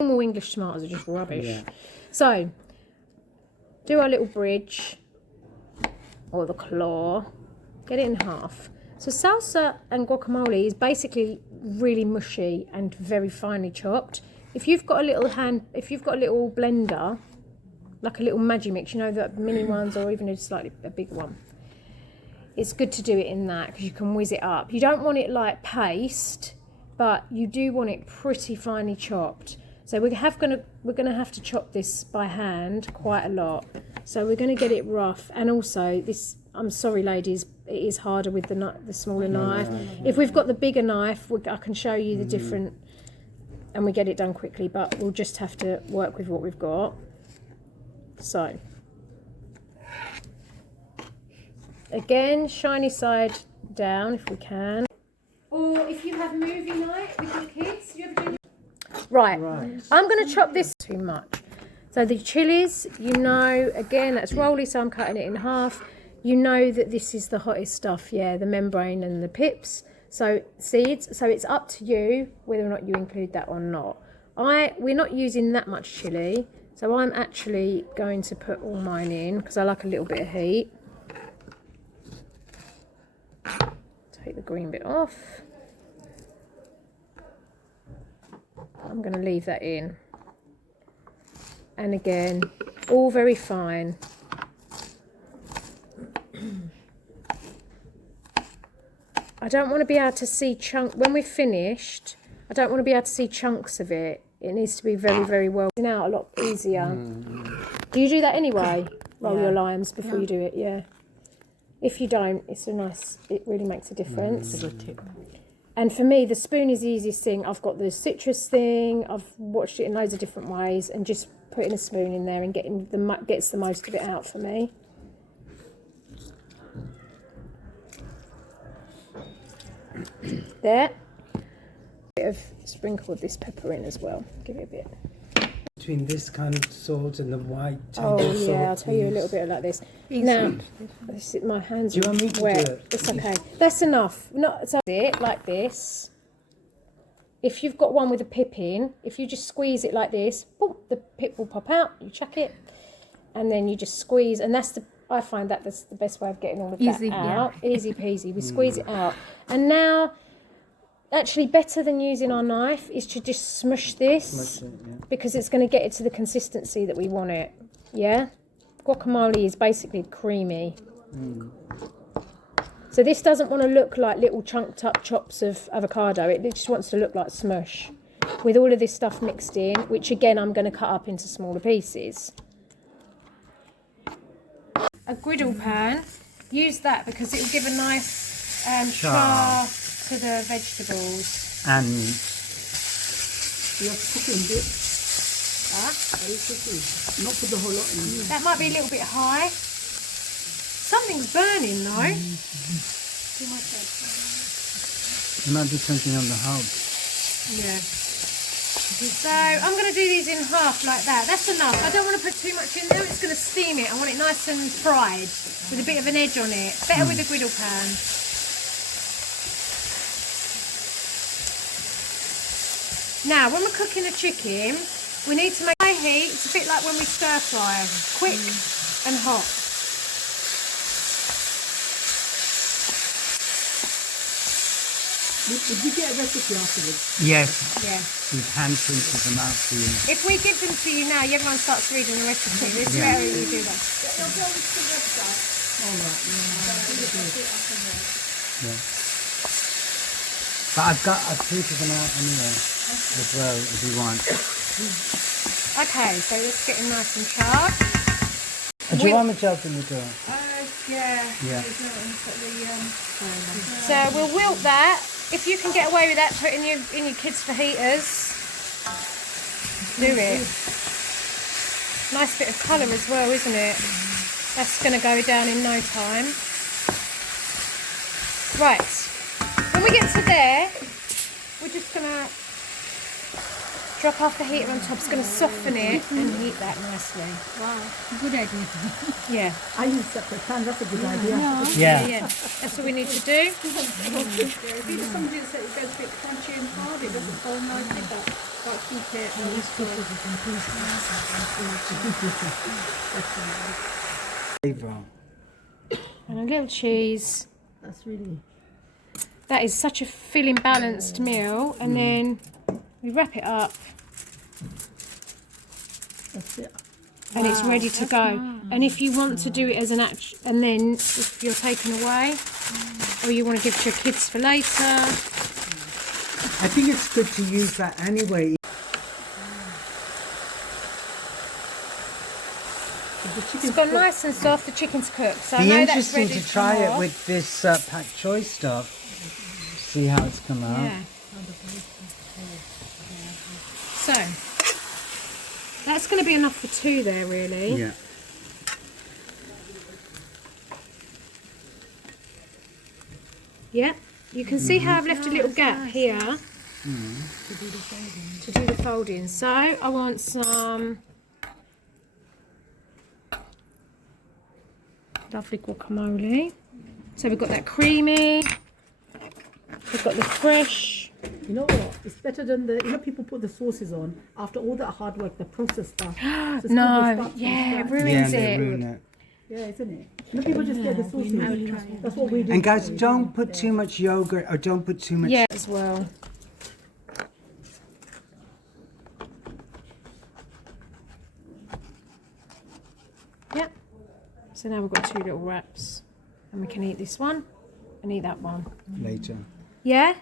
Normal English tomatoes are just rubbish. Yeah. So, do our little bridge, or the claw, get it in half. So salsa and guacamole is basically really mushy and very finely chopped. If you've got a little blender, like a little Magimix, you know, the mini ones, or even a big one, it's good to do it in that because you can whiz it up. You don't want it like paste, but you do want it pretty finely chopped. So we're gonna have to chop this by hand quite a lot. So we're gonna get it rough, and also this. I'm sorry, ladies, it is harder with the smaller knife. If we've got the bigger knife, I can show you the different, and we get it done quickly. But we'll just have to work with what we've got. So, again, shiny side down if we can. Or if you have movie night with your kids, you ever do? Right. I'm going to chop this too much. So the chilies, you know, again, that's rolly, so I'm cutting it in half. You know that this is the hottest stuff, yeah, the membrane and the pips. So seeds. So it's up to you whether or not you include that or not. We're not using that much chili, so I'm actually going to put all mine in because I like a little bit of heat. Take the green bit off. I'm going to leave that in. And again, all very fine. I don't want to be able to see when we're finished, I don't want to be able to see chunks of it. It needs to be very, very well out, a lot easier. Do you do that anyway? Roll your limes before you do it, yeah. If you don't, it really makes a difference. And for me, the spoon is the easiest thing. I've got the citrus thing, I've watched it in loads of different ways, and just putting a spoon in there and gets the most of it out for me. There. A bit of sprinkle of this pepper in as well. Give it a bit. Between this kind of salt and the white table salt. Oh yeah, I'll tell you a little bit like this. Now, my hands are wet. Do you want me to do it? It's okay. That's enough. So it like this. If you've got one with a pip in, if you just squeeze it like this, boom, the pip will pop out. You chuck it, and then you just squeeze, and I find that's the best way of getting all of that out. Yeah. Easy peasy. We squeeze it out, and now. Actually, better than using our knife is to just smush this because it's going to get it to the consistency that we want it. Yeah? Guacamole is basically creamy. So this doesn't want to look like little chunked up chops of avocado. It just wants to look like smush with all of this stuff mixed in, which again I'm going to cut up into smaller pieces. A griddle pan, use that because it will give a nice char to the vegetables. And you have cooking bit. Are you cooking? Not put the whole lot in. That might be a little bit high. Something's burning though. There might be something on the hob. Yeah. So I'm going to do these in half like that. That's enough. I don't want to put too much in there. It's going to steam it. I want it nice and fried with a bit of an edge on it. Better with a griddle pan. Now, when we're cooking the chicken, we need to make high heat. It's a bit like when we stir fry, quick and hot. Did you get a recipe afterwards? Yes. Yeah. We've hand printed them out for you. If we give them to you now, everyone starts reading the recipe. This is where you do that. All right. Yeah. But I've printed them out anyway as well if you want. Okay, so it's getting nice and charred. Do you want me to open the door? Yeah. Yeah. So we'll wilt that. If you can get away with that, put in your kids' fajitas. Do it. Nice bit of colour as well, isn't it? That's going to go down in no time. Right. When we get to there, we're just going to Drop off the heater on top. It's going to soften it and heat that nicely. Wow, good idea. Yeah. I use separate pans. That's a good idea. Yeah. That's what we need to do. Somebody that said it goes a bit crunchy and hard. It doesn't fall nicely, but keep it. Flavor. And a little cheese. That's really. That is such a filling, balanced meal. And then we wrap it up. That's it. And it's ready to go. And if you want to do it as an and then if you're taken away, or you want to give it to your kids for later. I think it's good to use that anyway. It's got nice and soft. The chicken's cooked, so I Be know that's interesting ready to try come it off. with this pak choy stuff. See how it's come out. Yeah. So that's going to be enough for two there, really. Yeah. Yeah. You can see how I've left a little gap here to do the folding. So I want some lovely guacamole. So we've got that creamy. We've got the fresh. You know what? It's better than the. You know, people put the sauces on after all that hard work, the processed stuff. So it's good to No, start from yeah, scratch. ruins they it. ruin it. Yeah, isn't it? You know, people just get the sauces. That's what we do. And guys, don't put too much yogurt or don't put too much. Yeah, as well. Yep. So now we've got two little wraps, and we can eat this one and eat that one. Later. Yeah?